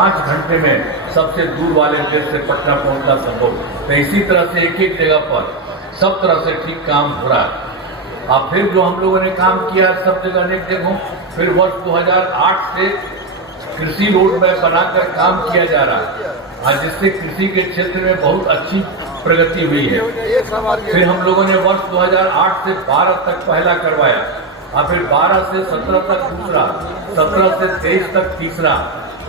5 घंटे में सबसे दूर वाले देश से पटना पहुंचना संभव। तो इसी तरह से एक एक जगह पर सब तरह से ठीक काम हो रहा है। अब फिर जो हम लोगों ने काम किया सब जगह अनेक जगहों, फिर वर्ष 2008 से कृषि रोड मैप बनाकर काम किया जा रहा है और जिससे कृषि के क्षेत्र में बहुत अच्छी प्रगति हुई है। फिर हम लोगों ने वर्ष 2008 से 12 तक पहला करवाया और फिर 12 से 17 तक दूसरा, 17 से 23 तक तीसरा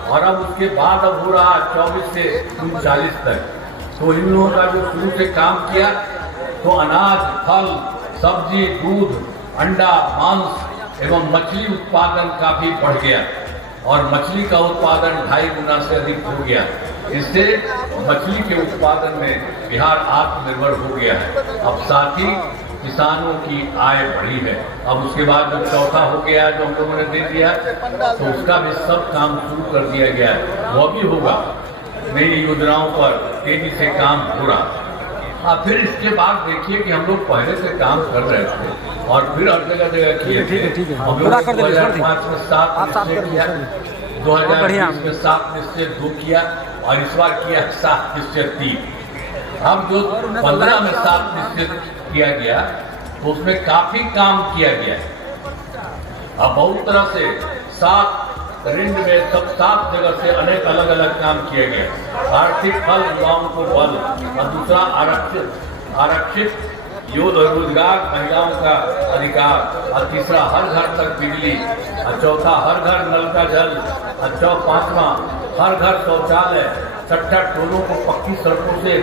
और अब उसके बाद अब हो रहा 24 से 39 तक। तो इन लोगों का जो शुरू से काम किया तो अनाज, फल, सब्जी, दूध, अंडा, मांस एवं मछली उत्पादन काफी बढ़ गया और मछली का उत्पादन 2.5 गुना से अधिक हो गया। इससे मछली के उत्पादन में बिहार आत्मनिर्भर हो गया है। अब साथ ही किसानों की आय बढ़ी है। अब उसके बाद जब चौथा हो गया जो हम लोगों ने दे दिया तो उसका भी सब काम शुरू कर दिया गया है, वो भी होगा। नई योजनाओं पर तेजी से काम हो रहा। अब फिर इसके बाद देखिए कि हम लोग पहले से काम कर रहे थे और फिर हर जगह किए थे। हम लोग 2005 में 7 निश्चय किया, 2020 में 7 निश्चय 2 किया और इस बार किया 7 निश्चय 3। अब जो 15 में 7 निश्चय किया गया तो उसमें काफी काम किया गया। अब बहुत तरह से 7 रिंड में सब 7 जगह से अनेक अलग अलग काम किया गया। आर्थिक फल युवाओं को बल और दूसरा आरक्षित रोजगार महिलाओं का अधिकार और तीसरा हर घर तक बिजली और चौथा हर घर नल का जल और पांचवा हर घर शौचालय, छठा टोलों को पक्की सड़कों से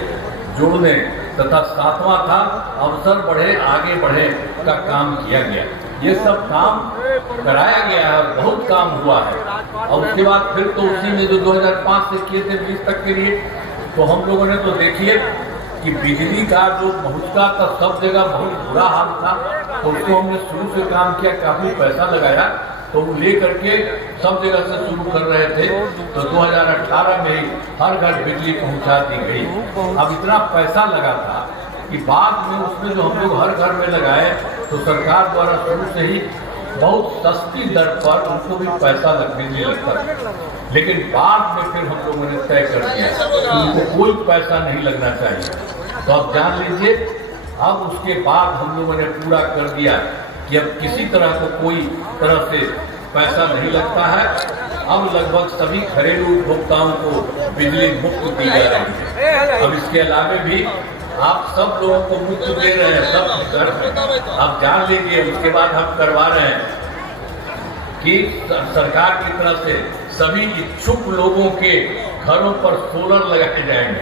जोड़ने तथा 7वां था अवसर बढ़े आगे बढ़े का काम किया गया। ये सब काम कराया गया है, बहुत काम हुआ है। और उसके बाद फिर तो उसी में जो 2005 से किए थे 20 तक के लिए तो हम लोगों ने तो देखिए कि बिजली का जो पहुंचता था सब जगह बहुत बुरा हाल था, तो उसको हमने शुरू से काम किया, काफी पैसा लगाया तो वो ले करके सब जगह से शुरू कर रहे थे। तो 2018 में ही हर घर बिजली पहुंचा दी गई। अब इतना पैसा लगा था कि बाद में उसमें जो हम लोग हर घर में लगाए तो सरकार द्वारा शुरू से ही बहुत सस्ती दर पर उनको भी पैसा बिजली लगता था, लेकिन बाद में फिर हम लोगों ने तय कर दिया कि उनको कोई पैसा नहीं लगना चाहिए। तो अब जान लीजिए अब उसके बाद हम लोगों ने पूरा कर दिया कि अब किसी तरह को कोई तरह से पैसा नहीं लगता है। अब लगभग सभी घरेलू उपभोक्ताओं को बिजली मुफ्त दी जा रही है। अब इसके अलावे भी आप सब लोगों को मुफ्त दे रहे हैं सब घर में। आप जान लीजिए उसके बाद हम करवा रहे हैं कि सरकार की तरफ से सभी इच्छुक लोगों के घरों पर सोलर लगाए जाएंगे।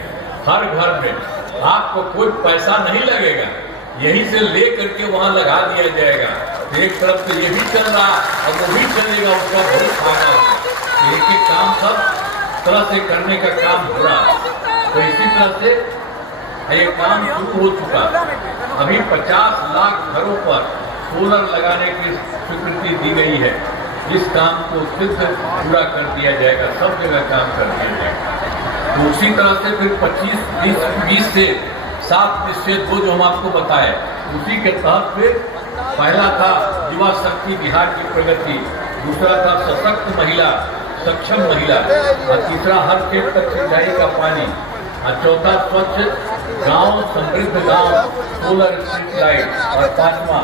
हर घर में आपको कोई पैसा नहीं लगेगा, यहीं से ले करके वहां लगा दिया जाएगा। एक तरफ से ये भी चल रहा और वो भी चलेगा, उसका बहुत फायदा होगा। एक ही काम सब तरह से करने का काम हो रहा। तो इसी तरह से ये काम शुरू हो चुका। अभी 50 लाख घरों पर सोलर लगाने की स्वीकृति दी गई है। इस काम को शीघ्र पूरा कर दिया जाएगा, सब जगह काम कर दिया जाएगा। तो उसी तरह से फिर 20 से 7 निश्चय 2 जो हम आपको बताए उसी के तहत फिर पहला था युवा शक्ति बिहार की प्रगति, दूसरा था सशक्त महिला, सक्षम महिला और तीसरा हर खेत तक सिंचाई का पानी और चौथा स्वच्छ गांव, समृद्ध गांव, सोलर स्ट्रीट लाइट और पांचवा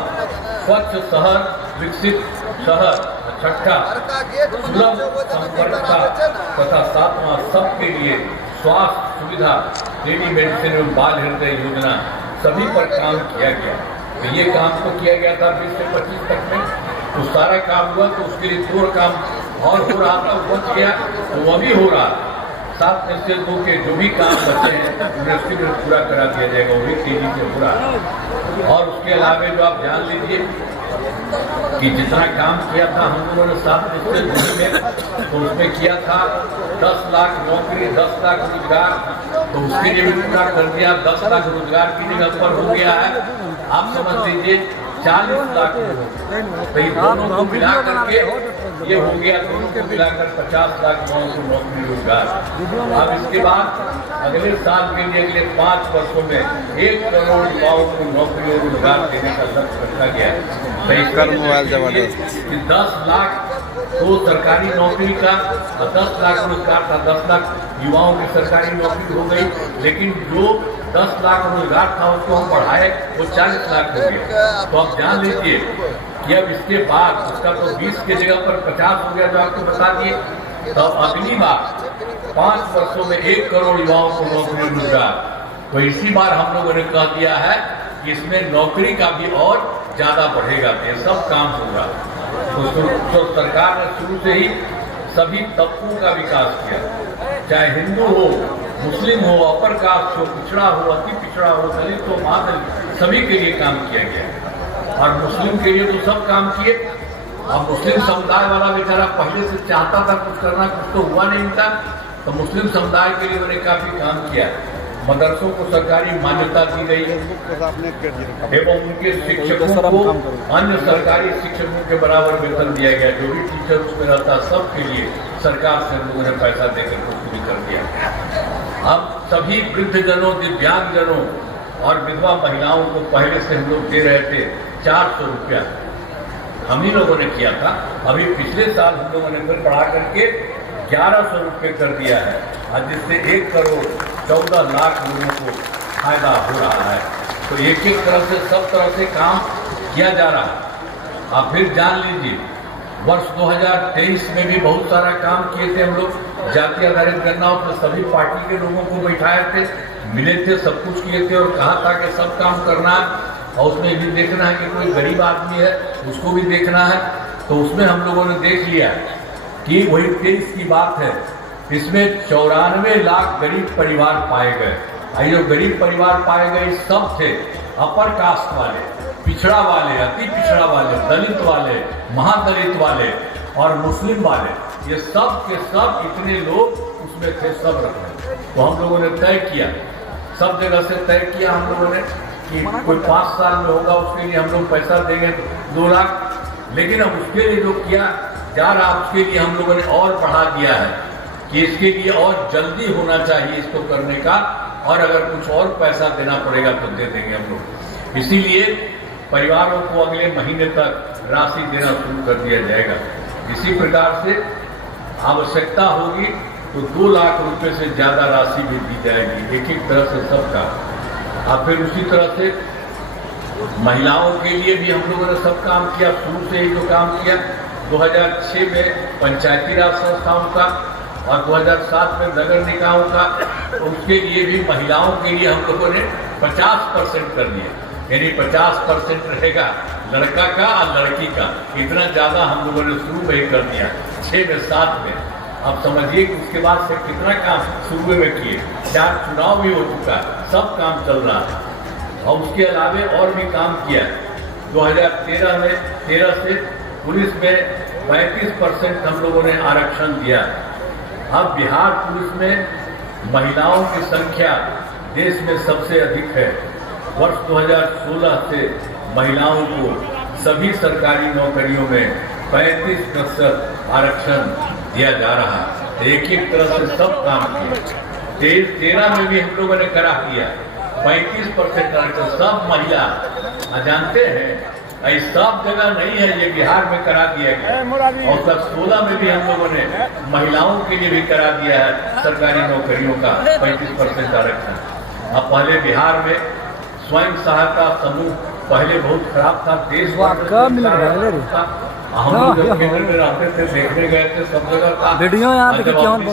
स्वच्छ शहर, विकसित शहर, छठा सुलभ संपर्कता तथा 7वां सबके लिए स्वास्थ्य सुविधा, टेली मेडिसिन एवं बाल हृदय योजना सभी पर काम किया गया। तो ये काम तो किया गया था 20 से 25 तक में, तो सारा काम हुआ। तो उसके लिए थोड़ा काम और हो रहा था, बच गया तो वो भी हो रहा। 7 निश्चय 2 के जो भी काम बचे हैं उन्हें शीघ्र पूरा करा दिया जाएगा, वो भी तेजी से हो रहा। और उसके अलावा जो आप जान लीजिए कि जितना काम किया था हम लोगों ने 7 निश्चय 2 में तो उसमें किया था 10 लाख नौकरी, 10 लाख रोजगार, तो उसके लिए भी पूरा कर दिया। 10 लाख रोजगार की जगह पर हो गया है, आप समझ लीजिए 40 लाख। तो ये दोनों को मिला करके ये हो गया, दोनों को मिलाकर 50 लाख युवाओं को नौकरी रोजगार। अब इसके बाद अगले साल के लिए अगले 5 वर्षों में 1 करोड़ युवाओं को नौकरी और रोजगार देने का लक्ष्य रखा गया है। मोबाइल जबरदस्त 10 लाख तो सरकारी नौकरी का 10 लाख रोजगार था, 10 लाख युवाओं की सरकारी नौकरी हो गई, लेकिन जो 10 लाख रोजगार था उसको हम बढ़ाए, वो 40 लाख हो गया। तो आप जान लीजिए कि अब इसके बाद उसका तो 20 की जगह पर 50 हो गया, जो आपको बता दिए। तो अगली बार 5 वर्षों में 1 करोड़ युवाओं को नौकरी रोजगार। तो इसी बार हम लोगों ने कह दिया है कि इसमें नौकरी का भी और ज्यादा बढ़ेगा, ये सब काम होगा। तो सरकार ने शुरू से ही सभी तबकों का विकास किया, चाहे हिंदू हो, मुस्लिम हो, अपर कास्ट हो, पिछड़ा हो, अति पिछड़ा हो, दलित हो, महादलित, सभी के लिए काम किया गया। और मुस्लिम के लिए तो सब काम किए। अब मुस्लिम समुदाय वाला बेचारा पहले से चाहता था कुछ करना, कुछ तो हुआ नहीं था, तो मुस्लिम समुदाय के लिए उन्होंने काफी काम किया। मदरसों को सरकारी मान्यता दी गई एवं उनके शिक्षकों को अन्य सरकारी शिक्षकों के बराबर वेतन दिया गया। जो भी टीचर उसमें रहता सबके लिए सरकार से हम लोगों ने पैसा देकर पूरी कर दिया। अब सभी वृद्धजनों, दिव्यांगजनों और विधवा महिलाओं को पहले से हम लोग दे रहे थे 400 रुपया, हम ही लोगों ने किया था। अभी पिछले साल हम लोगों ने फिर बढ़ा करके 1100 रुपये कर दिया है, और जिससे 1 करोड़ 14 लाख लोगों को फायदा हो रहा है। तो एक एक तरह से सब तरह से काम किया जा रहा है। आप फिर जान लीजिए, वर्ष 2023 में भी बहुत सारा काम किए थे हम लोग। जाति आधारित गणनाओं पर सभी पार्टी के लोगों को बैठाए थे, मिले थे, सब कुछ किए थे और कहा था कि सब काम करना है, और उसमें भी देखना है कि कोई गरीब आदमी है उसको भी देखना है। तो उसमें हम लोगों ने देख लिया कि वही 23 की बात है, इसमें 94 लाख गरीब परिवार पाए गए। जो गरीब परिवार पाए गए सब थे अपर कास्ट वाले, पिछड़ा वाले, अति पिछड़ा वाले, दलित वाले, महादलित वाले और मुस्लिम वाले। ये सब के सब इतने लोग उसमें थे, सब रखे। तो हम लोगों ने तय किया, सब जगह से तय किया हम लोगों ने कि कोई 5 साल में होगा, उसके लिए हम लोग पैसा देंगे 2 लाख। लेकिन अब उसके लिए जो किया जा रहा, उसके लिए हम लोगों ने और बढ़ा दिया है कि इसके लिए और जल्दी होना चाहिए इसको करने का, और अगर कुछ और पैसा देना पड़ेगा तो दे देंगे हम लोग। इसीलिए परिवारों को अगले महीने तक राशि देना शुरू कर दिया जाएगा। इसी प्रकार से आवश्यकता होगी तो 2 लाख रुपए से ज्यादा राशि भी दी जाएगी, एक एक तरह से सबका। और फिर उसी तरह से महिलाओं के लिए भी हम लोगों ने सब काम किया, शुरू से ही जो काम किया। 2006 में पंचायती राज संस्थाओं का और 2007 में नगर निकायों का, उसके लिए भी महिलाओं के लिए हम लोगों ने 50% कर दिया, यानी 50% रहेगा लड़का का और लड़की का। इतना ज्यादा हम लोगों ने शुरू में ही कर दिया 6 में 7 में। अब समझिए कि उसके बाद से कितना काम शुरू में किए, 4 चुनाव भी हो चुका, सब काम चल रहा है। और उसके अलावे और भी काम किया। 2013 में 13 से पुलिस में 35% हम लोगों ने आरक्षण दिया। अब बिहार पुलिस में महिलाओं की संख्या देश में सबसे अधिक है। वर्ष 2016 से महिलाओं को सभी सरकारी नौकरियों में 35% आरक्षण दिया जा रहा है। एक एक तरह से सब काम किए। 13 में भी हम लोगों ने करा दिया 35% आरक्षण, सब महिला। जानते हैं सब जगह नहीं है, ये बिहार में करा दिया गया। और 16 में भी हम लोगों ने महिलाओं के लिए भी करा दिया है सरकारी नौकरियों का 35% आरक्षण। अब पहले बिहार में स्वयं सहायता समूह पहले बहुत खराब था, देश हम लोग जब केंद्र में रहते थे, देखने गए थे, सब जगह था।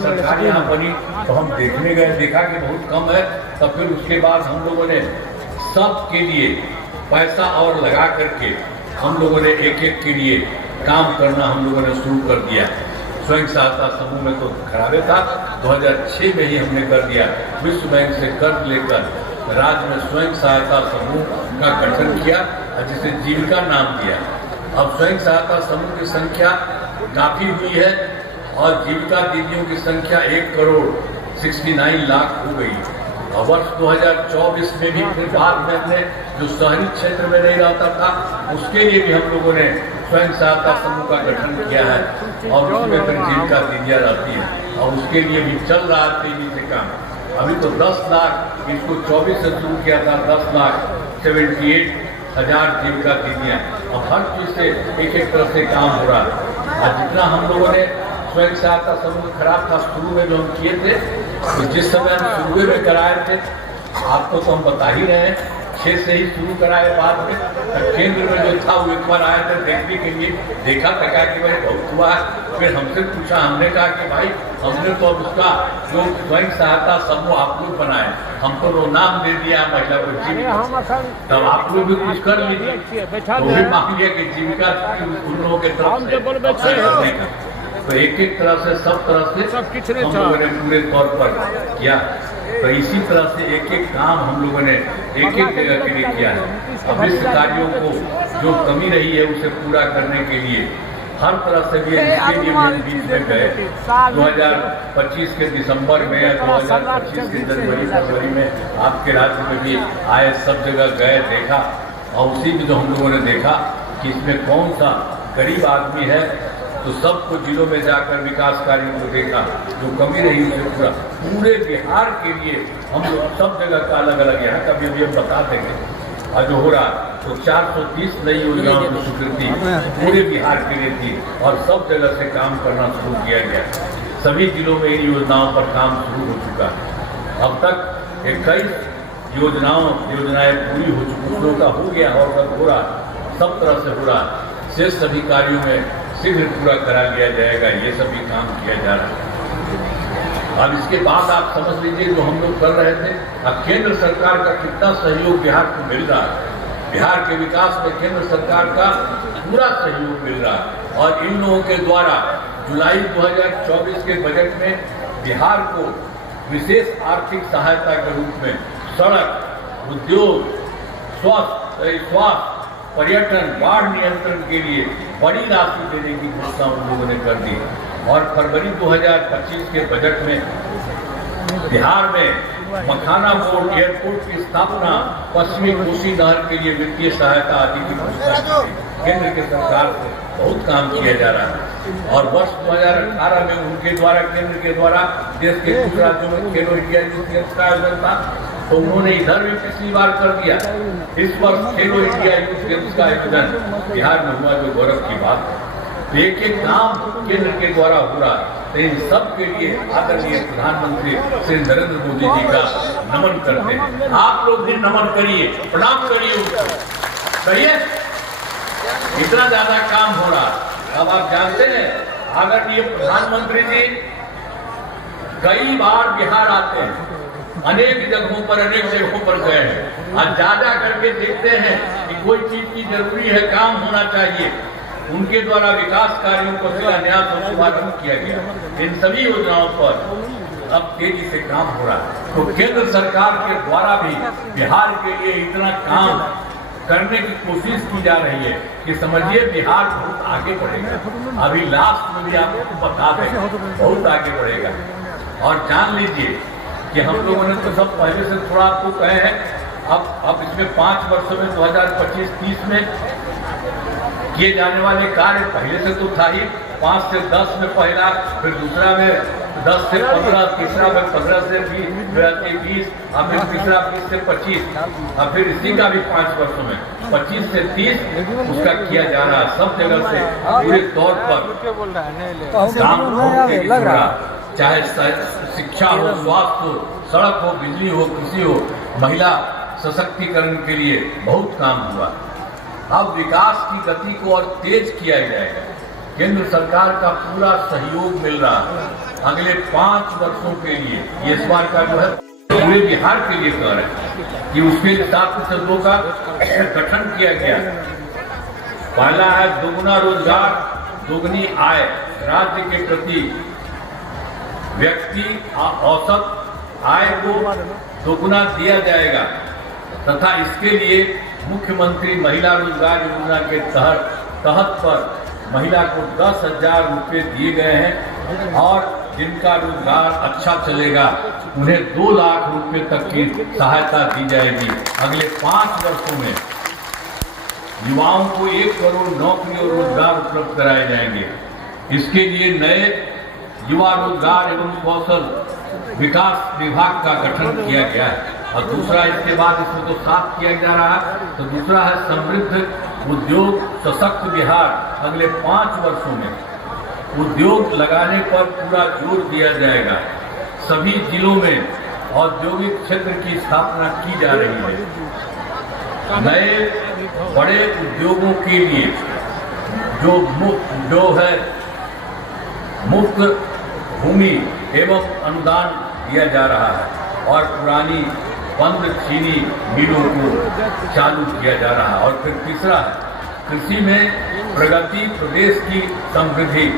सरकार यहाँ बनी तो हम देखने गए, देखा कि बहुत कम है। तब फिर उसके बाद हम लोगों ने सब के लिए पैसा और लगा करके हम लोगों ने एक एक के लिए काम करना हम लोगों ने शुरू कर दिया। स्वयं सहायता समूह में तो खराबे था, 2006 में ही हमने कर दिया। विश्व बैंक से कर्ज लेकर राज्य में स्वयं सहायता समूह का गठन किया, जिसे जीविका नाम दिया। अब स्वयं सहायता समूह की संख्या काफी हुई है और जीविका दीदियों की संख्या 1 करोड़ 69 लाख हो गई। और वर्ष 2024 में भी फिर बाद में हमने जो शहरी क्षेत्र में नहीं रहता था, उसके लिए भी हम लोगों ने स्वयं सहायता समूह का गठन किया है, और उसमें फिर जीविका दीदियाँ रहती हैं, और उसके लिए भी चल रहा है तेजी से काम। अभी तो 10 लाख, इसको 24 से शुरू किया था, 10,78,000 जीविका दीदियाँ। अब हर चीज से एक एक तरह से काम हो रहा है। और जितना हम लोगों ने स्वयं सहायता समूह खराब था शुरू में जो हम किए थे, तो जिस समय हम शुरू में कराए थे, आपको तो हम बता ही रहे हैं, 6 से ही शुरू कराए, बाद में केंद्र में जो था वो एक बार आए थे देखने के लिए, देखा था क्या कि भाई बहुत हुआ है। फिर हमसे पूछा, हमने कहा कि भाई हमने तो अब उसका जो स्वयं सहायता समूह आप लोग बनाए, हमको तो नाम दे दिया महिला को जीविका, तब आप लोग भी कुछ कर लीजिए। तो भी मान लिया कि जीविका उन लोगों के तरफ से, तो एक तरह से सब तरह से हम लोगों ने पूरे तौर पर किया। तो इसी तरह से एक काम हम लोगों ने एक जगह के लिए किया है। अब इस कार्यों को जो कमी रही है उसे पूरा करने के लिए हर तरह से भी इसके लिए बीच में गए 2025 के दिसंबर में या 2025 के जनवरी फरवरी में आपके राज्य में भी आए, सब जगह गए, देखा, और उसी में जो हम लोगों ने देखा कि इसमें कौन सा गरीब आदमी है, तो सबको जिलों में जाकर विकास कार्यों को देखा, जो कमी रही उसे पूरे बिहार के लिए हम लोग सब जगह का अलग अलग, यहाँ का भी हम बता देंगे, और जो हो रहा तो 430 नई योजनाओं की स्वीकृति पूरे बिहार के लिए थी और सब जगह से काम करना शुरू किया गया। सभी जिलों में इन योजनाओं पर काम शुरू हो चुका है। अब तक 21 योजनाएं पूरी हो चुकी, कुछ का हो गया और सब हो रहा, सब तरह से हो रहा, शेष सभी कार्यों में शीघ्र पूरा करा लिया जाएगा। ये सभी काम किया जा रहा है। अब इसके बाद आप समझ लीजिए जो हम लोग कर रहे थे, अब केंद्र सरकार का कितना सहयोग बिहार को मिल रहा है। बिहार के विकास में केंद्र सरकार का पूरा सहयोग मिल रहा है और इन लोगों के द्वारा जुलाई 2024 के बजट में बिहार को विशेष आर्थिक सहायता के रूप में सड़क, उद्योग, स्वास्थ्य, पर्यटन, बाढ़ नियंत्रण के लिए बड़ी राशि देने की घोषणा उन लोगों ने कर दी। और फरवरी 2025 के बजट में बिहार में मखाना बोर्ड एयरपोर्ट की स्थापना, पश्चिमी कोसी नहर के लिए वित्तीय सहायता आदि की घोषणा केंद्र के सरकार से बहुत काम किया जा रहा है। और वर्ष 2018 में उनके द्वारा, केंद्र के द्वारा देश के कुछ राज्यों में खेलो इंडिया यूथ गेम्स का आयोजन था, तो उन्होंने इधर भी पिछली बार कर दिया। इस वर्ष खेलो इंडिया यूथ गेम्स का आयोजन बिहार में हुआ, जो गौरव की बात है। तो एक काम केंद्र के द्वारा हो रहा है। तो इन सब के लिए आदरणीय प्रधानमंत्री श्री नरेंद्र मोदी जी का नमन करते हैं। आप लोग भी नमन करिए, प्रणाम करिए उनको, कहिए इतना ज्यादा काम हो रहा। अब आप जानते हैं आदरणीय प्रधानमंत्री जी कई बार बिहार आते हैं, अनेक जगहों पर गए हैं और ज्यादा करके देखते हैं कि कोई चीज की जरूरी है, काम होना चाहिए, उनके द्वारा विकास कार्यों को शिलान्यास और शुभारंभ किया गया। इन सभी योजनाओं पर अब तेजी से काम हो रहा है। तो केंद्र सरकार के द्वारा भी बिहार के लिए इतना काम करने की कोशिश की जा रही है कि समझिए बिहार बहुत आगे बढ़ेगा। अभी लास्ट में भी आपको बता दें, बहुत आगे बढ़ेगा। और जान लीजिए कि हम लोगों ने तो सब पहले से थोड़ा आपको कहे हैं, अब इसमें 5 वर्षों में 2025-30 में किए जाने वाले कार्य पहले से तो था ही, 5 से 10 में पहला, फिर दूसरा में 10 से 15, तीसरा में 15 से 20, और फिर तीसरा 20 से 25, और फिर इसी का भी 5 वर्षों में 25 से 30 उसका किया जा रहा है। सब जगह से पूरे तौर पर काम लग रहा, चाहे शिक्षा हो, स्वास्थ्य हो, सड़क हो, बिजली हो, कृषि हो, महिला सशक्तिकरण के लिए बहुत काम हुआ। अब विकास की गति को और तेज किया जाएगा। केंद्र सरकार का पूरा सहयोग मिल रहा है अगले 5 वर्षों के लिए। ये इस बार का जो है पूरे बिहार के लिए कर है कि उसके हिसाब से लोगों का गठन किया गया। पहला है दोगुना रोजगार, दोगुनी आय, राज्य के प्रति व्यक्ति औसत आय को दोगुना दिया जाएगा तथा इसके लिए मुख्यमंत्री महिला रोजगार योजना के तहत पर महिला को 10,000 रुपये दिए गए हैं और जिनका रोजगार अच्छा चलेगा उन्हें 2 लाख रुपये तक की सहायता दी जाएगी। अगले 5 वर्षों में युवाओं को 1 करोड़ नौकरी और रोजगार उपलब्ध कराए जाएंगे। इसके लिए नए युवा रोजगार एवं कौशल विकास विभाग का गठन किया गया है। और दूसरा इसके बाद इसमें तो साफ किया जा रहा है, तो दूसरा है समृद्ध उद्योग सशक्त बिहार। अगले 5 वर्षों में उद्योग लगाने पर पूरा जोर दिया जाएगा। सभी जिलों में औद्योगिक क्षेत्र की स्थापना की जा रही है। नए बड़े उद्योगों के लिए जो है मुफ्त भूमि एवं अनुदान दिया जा रहा है और पुरानी बंद चीनी मिलों को चालू किया जा रहा है। और फिर तीसरा है कृषि में प्रगति, प्रदेश की समृद्धि।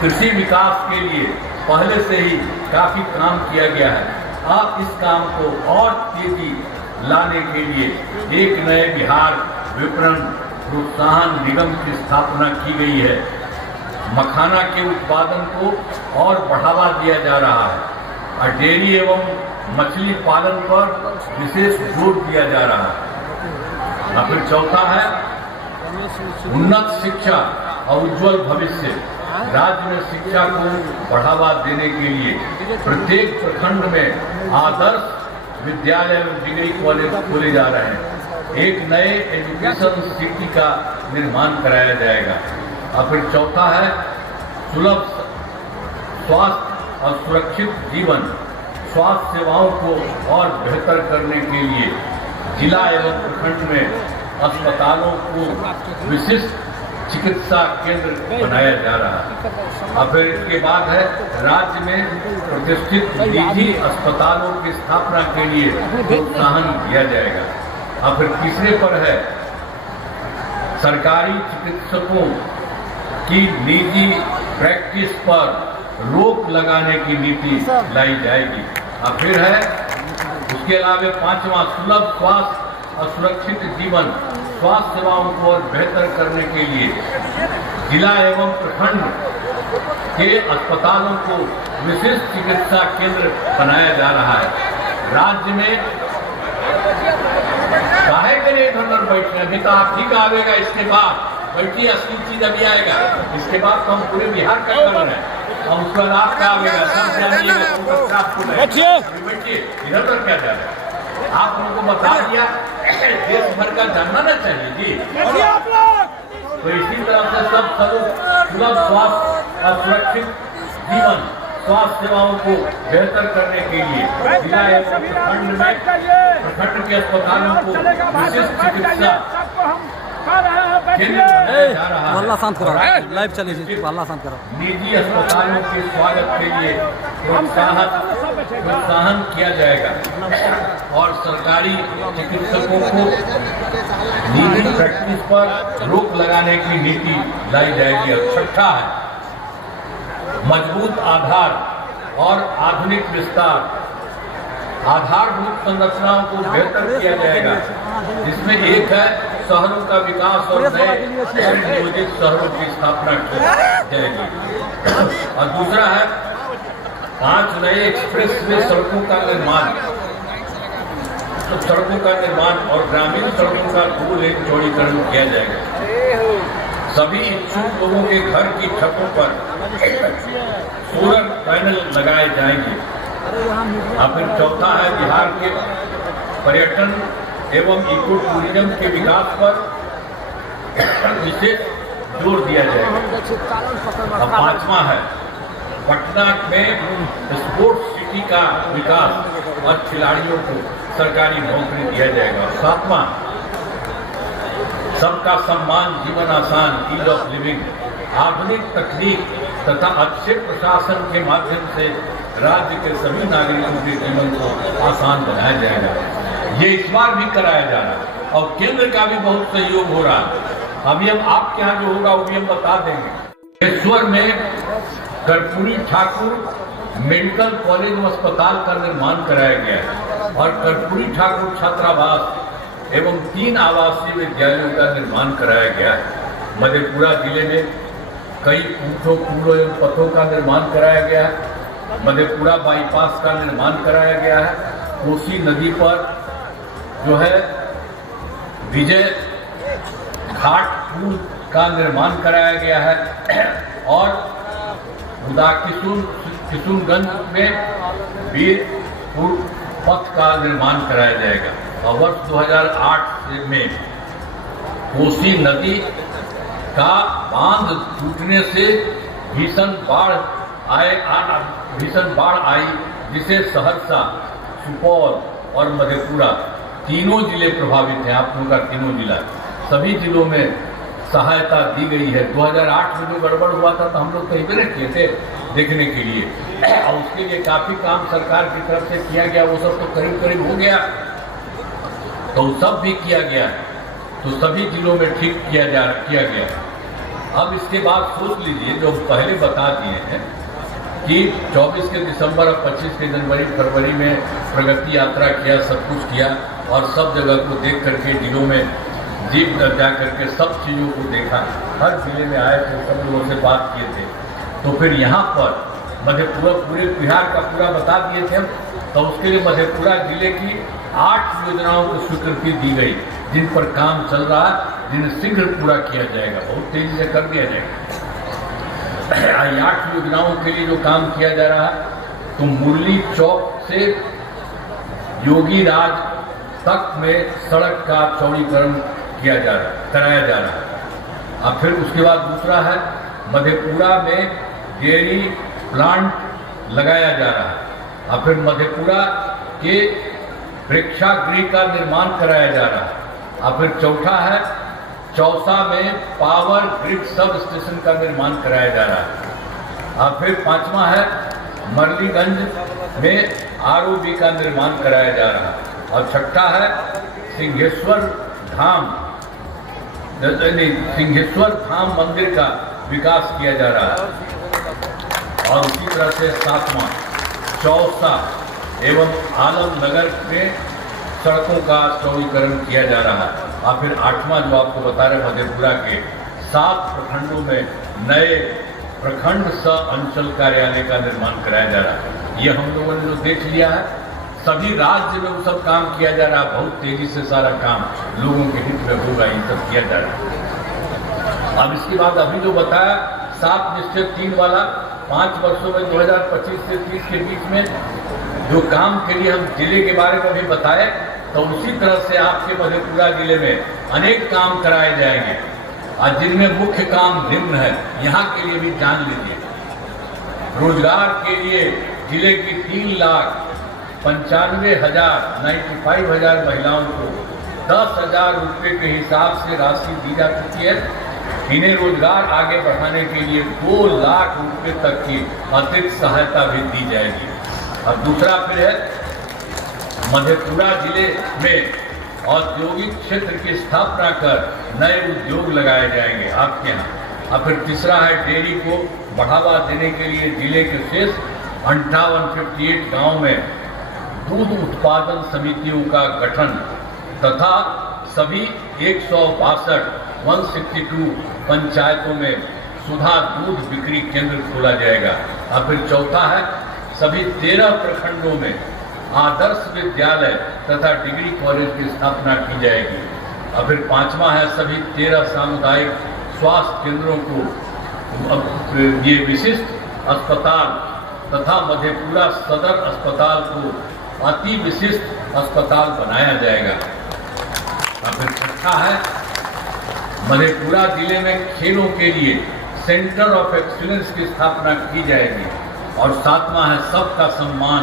कृषि विकास के लिए पहले से ही काफी काम किया गया है। अब इस काम को और तेजी लाने के लिए एक नए बिहार विपणन प्रोत्साहन निगम की स्थापना की गई है। मखाना के उत्पादन को और बढ़ावा दिया जा रहा है और डेयरी एवं मछली पालन पर विशेष जोर दिया जा रहा है। और फिर चौथा है उन्नत शिक्षा और उज्जवल भविष्य। राज्य में शिक्षा को बढ़ावा देने के लिए प्रत्येक प्रखंड में आदर्श विद्यालय एवं डिग्री कॉलेज खोले जा रहे हैं। एक नए एजुकेशन सिटी का निर्माण कराया जाएगा। और फिर चौथा है सुलभ स्वास्थ्य और सुरक्षित जीवन। स्वास्थ्य सेवाओं को और बेहतर करने के लिए जिला एवं प्रखंड में अस्पतालों को विशिष्ट चिकित्सा केंद्र बनाया जा रहा है। और फिर इसके बाद है राज्य में प्रतिष्ठित निजी अस्पतालों की स्थापना के लिए प्रोत्साहन दिया जाएगा। और फिर तीसरे पर है सरकारी चिकित्सकों की निजी प्रैक्टिस पर रोक लगाने की नीति लाई जाएगी। और फिर है उसके अलावा पांचवा सुलभ स्वास्थ्य और सुरक्षित जीवन। स्वास्थ्य सेवाओं को और बेहतर करने के लिए जिला एवं प्रखंड के अस्पतालों को विशिष्ट चिकित्सा केंद्र बनाया जा रहा है। राज्य में काहे के लिए इधर बैठे अभी तो आप ठीक आवेगा, इसके बाद बैठिए, असली चीज अभी आएगा। इसके बाद तो हम पूरे बिहार का कर रहे हैं और उसके बाद आपका आवेगा, सब जानिएगा। बैठिए, इधर पर क्या जा रहा है? आप लोगों को बता दिया, देश भर का जानना ना चाहिए जी। तो इसी तरह से सब सुलभ स्वास्थ्य और सुरक्षित जीवन, स्वास्थ्य सेवाओं को बेहतर करने के लिए जिला एवं प्रखंड के अस्पतालों को विशिष्ट चिकित्सा अल्लाह शांत करो, लाइव चले जी, अल्लाह शांत करो। निजी अस्पतालों के स्वागत के लिए प्रोत्साहन किया जाएगा और सरकारी चिकित्सकों को निजी प्रैक्टिस पर रोक लगाने की नीति लाई जाएगी। और छठा है मजबूत आधार और आधुनिक विस्तार। आधारभूत संरचनाओं को बेहतर किया जाएगा, जिसमें एक है शहरों का विकास और नए नियोजित शहरों की स्थापना की जाएगी। और दूसरा है 5 नए एक्सप्रेस वे सड़कों का निर्माण। तो सड़कों का निर्माण और ग्रामीण सड़कों का 2 लेन चौड़ीकरण किया जाएगा। सभी इच्छुक लोगों के घर की छतों पर सोलर पैनल लगाए जाएंगे। और फिर चौथा है बिहार के पर्यटन एवं इको टूरिज्म के विकास पर विशेष जोर दिया जाएगा। और पांचवा है पटना में स्पोर्ट्स सिटी का विकास और खिलाड़ियों को सरकारी नौकरी दिया जाएगा। और सातवां सबका सम्मान, जीवन आसान, ईज ऑफ लिविंग। आधुनिक तकनीक तथा अच्छे प्रशासन के माध्यम से राज्य के सभी नागरिकों के जीवन को आसान बनाया जाएगा। ये इस बार भी कराया जा रहा है और केंद्र का भी बहुत सहयोग हो रहा है। अभी हम आपके यहाँ जो होगा वो भी हम बता देंगे। बागेश्वर में कर्पूरी ठाकुर मेडिकल कॉलेज व अस्पताल का निर्माण कराया गया है और कर्पूरी ठाकुर छात्रावास एवं 3 आवासीय विद्यालयों का निर्माण कराया गया है। मधेपुरा जिले में कई ऊँटों, पुलों एवं पथों का निर्माण कराया गया है। मधेपुरा बाईपास का निर्माण कराया गया है। कोसी नदी पर जो है विजय घाट पुल का निर्माण कराया गया है और किशुनगंज में वीरपुर पथ का निर्माण कराया जाएगा। और वर्ष 2008 में कोसी नदी का बांध टूटने से भीषण बाढ़ आई, जिसे सहरसा, सुपौल और मधेपुरा तीनों जिले प्रभावित हैं। आप लोगों का तीनों जिला, सभी जिलों में सहायता दी गई है। 2008 में जो गड़बड़ हुआ था तो हम लोग कहीं भी किए थे देखने के लिए, और उसके लिए काफी काम सरकार की तरफ से किया गया। वो सब तो करीब करीब हो गया, तो सब भी किया गया, तो सभी जिलों में ठीक किया गया। अब इसके बाद सोच लीजिए, जो पहले बता दिए हैं कि 24 के दिसंबर और 25 के जनवरी फरवरी में प्रगति यात्रा किया, सब कुछ किया, और सब जगह को देख करके जिलों में जीप जा करके सब चीज़ों को देखा, हर जिले में आए थे, सब लोगों से बात किए थे। तो फिर यहाँ पर मधेपुरा, पूरे बिहार का पूरा बता दिए थे हम, तो उसके लिए मधेपुरा जिले की 8 योजनाओं को स्वीकृति दी गई, जिन पर काम चल रहा है, जिन्हें शीघ्र पूरा किया जाएगा, बहुत तेजी से कर दिया जाएगा। 8 योजनाओं के लिए जो काम किया जा रहा है, तो मुरली चौक से योगी राज तक में सड़क का चौड़ीकरण कराया जा रहा है। अब फिर उसके बाद दूसरा है, मधेपुरा में डेयरी प्लांट लगाया जा रहा है। अब फिर मधेपुरा के प्रेक्षागृह का निर्माण कराया जा रहा है। अब फिर चौथा है, चौसा में पावर ग्रिड सब स्टेशन का निर्माण कराया जा रहा है। अब फिर पांचवा है, मरलीगंज में आरओबी का निर्माण कराया जा रहा है। और छठा है, सिंहेश्वर धाम मंदिर का विकास किया जा रहा है। और उसी तरह से 7वां, चौसा एवं आलमनगर में सड़कों का चौड़ीकरण किया जा रहा है। और फिर 8वां जो आपको बता रहे, मधेपुरा के 7 प्रखंडों में नए प्रखंड सह अंचल कार्यालय का निर्माण कराया जा रहा है। ये हम लोगों ने जो देख लिया है, सभी राज्य में वो सब काम किया जा रहा है, बहुत तेजी से सारा काम लोगों के हित में होगा, ये सब किया जा रहा है। अब इसके बाद अभी जो बताया 7 निश्चय 3 वाला, 5 वर्षों में 2025 से 30 के बीच में जो काम के लिए हम जिले के बारे में भी बताए, तो उसी तरह से आपके मधेपुरा जिले में अनेक काम कराए जाएंगे, और जिनमें मुख्य काम निम्न है, यहाँ के लिए भी जान लीजिए। रोजगार के लिए जिले की 3,95,000 महिलाओं को 10,000 रुपये के हिसाब से राशि दी जा चुकी है। इन्हें रोजगार आगे बढ़ाने के लिए 2 लाख रुपये तक की अतिरिक्त सहायता भी दी जाएगी। और दूसरा फिर है, मधेपुरा जिले में औद्योगिक क्षेत्र की स्थापना कर नए उद्योग लगाए जाएंगे आपके यहाँ। और फिर तीसरा है, डेयरी को बढ़ावा देने के लिए जिले के शेष 58 गाँव में दूध उत्पादन समितियों का गठन तथा सभी 162 पंचायतों में सुधा दूध बिक्री केंद्र खोला जाएगा। और फिर चौथा है, सभी 13 प्रखंडों में आदर्श विद्यालय तथा डिग्री कॉलेज की स्थापना की जाएगी। और फिर 5वां है, सभी 13 सामुदायिक स्वास्थ्य केंद्रों को ये विशिष्ट अस्पताल तथा मधेपुरा सदर अस्पताल को अति विशिष्ट अस्पताल बनाया जाएगा। और फिर छठा है, मधेपुरा जिले में खेलों के लिए सेंटर ऑफ एक्सीलेंस की स्थापना की जाएगी। और 7वां है, सबका सम्मान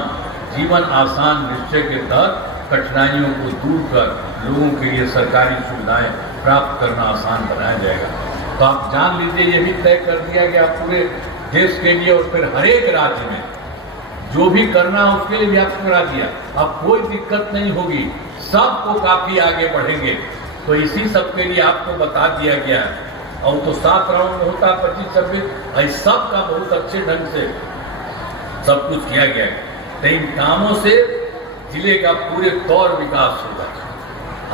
जीवन आसान निश्चय के तहत कठिनाइयों को दूर कर लोगों के लिए सरकारी सुविधाएं प्राप्त करना आसान बनाया जाएगा। तो आप जान लीजिए, ये भी तय कर दिया गया पूरे देश के लिए, और फिर हर एक राज्य में जो भी करना है उसके लिए भी आपको करा दिया। अब कोई दिक्कत नहीं होगी, सबको काफी आगे बढ़ेंगे। तो इसी सब के लिए आपको बता दिया गया है। और तो 7 राउंड में होता है 25-26, सब का बहुत अच्छे ढंग से सब कुछ किया गया है। तो इन कामों से जिले का पूरे तौर विकास होगा।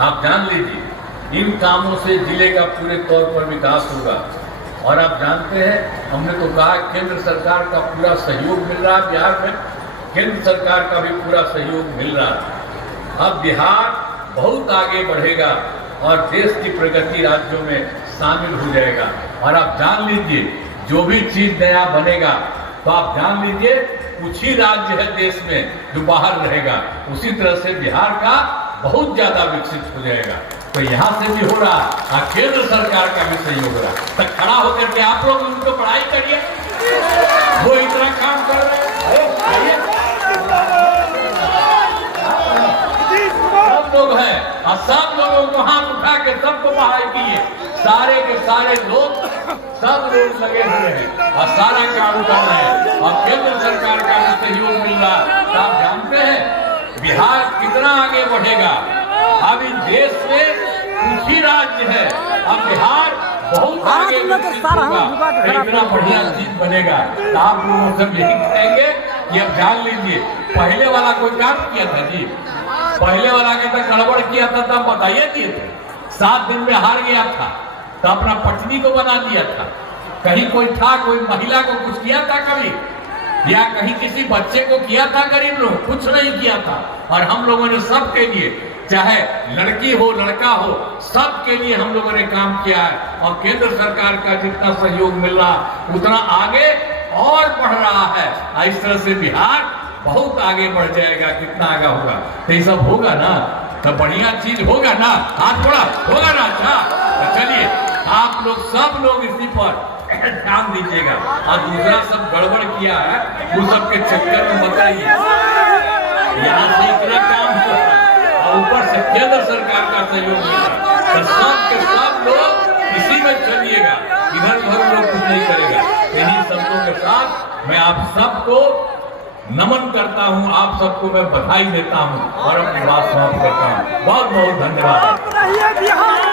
आप जान लीजिए, इन कामों से जिले का पूरे तौर पर विकास होगा। और आप जानते हैं, हमने तो कहा केंद्र सरकार का पूरा सहयोग मिल रहा है बिहार में, केंद्र सरकार का भी पूरा सहयोग मिल रहा है। अब बिहार बहुत आगे बढ़ेगा और देश की प्रगति राज्यों में शामिल हो जाएगा। और आप जान लीजिए, जो भी चीज नया बनेगा तो आप जान लीजिए कुछ ही राज्य है देश में जो बाहर रहेगा, उसी तरह से बिहार का बहुत ज्यादा विकसित हो जाएगा। तो यहाँ से भी हो रहा और केंद्र सरकार का भी सहयोग हो रहा। तो खड़ा होकर के आप लोग उनको पढ़ाई करिए। वो इतना काम कर रहे हैं। सब लोग हैं और सब लोगों को हाथ उठा के सबको बहाई किए, सारे के सारे लोग, सब लोग लगे हुए हैं और सारा काम कर रहे हैं और केंद्र सरकार का भी सहयोग मिल रहा है। तो आप जानते हैं बिहार कितना आगे बढ़ेगा। अब इस देश में कुछ ही राज्य है, अब बिहार बहुत आगे इतना बढ़िया चीज बनेगा। तो आप लोगों से यही कहेंगे कि अब जान लीजिए, पहले वाला कोई काम किया था जी, पहले वाला के तो गड़बड़ किया था तब बताइए दिए थे, 7 दिन में हार गया था तो अपना पत्नी को बना दिया था। कहीं कोई था, कोई महिला को कुछ किया था कभी, या कहीं किसी बच्चे को किया था गरीब लोग, कुछ नहीं किया था। और हम लोगों ने सबके लिए, चाहे लड़की हो लड़का हो, सबके लिए हम लोगों ने काम किया है और केंद्र सरकार का जितना सहयोग मिल रहा उतना आगे और बढ़ रहा है। इस तरह से बिहार बहुत आगे बढ़ जाएगा। कितना आगे होगा तो ये सब होगा ना, तो बढ़िया चीज होगा ना, हाथ थोड़ा होगा ना। अच्छा तो चलिए आप लोग सब लोग इसी पर ध्यान दीजिएगा और दूसरा सब गड़बड़ किया है वो सब के चक्कर में बताइए, यहाँ से इतना काम हो रहा है और ऊपर से केंद्र सरकार का सहयोग मिल रहा है, तो सब के सब लोग इसी में चलिएगा, इधर उधर लोग कुछ नहीं करेगा। इन्हीं शब्दों के साथ मैं आप सबको नमन करता हूं, आप सबको मैं बधाई देता हूं और अपनी बात समाप्त करता हूं। बहुत बहुत धन्यवाद।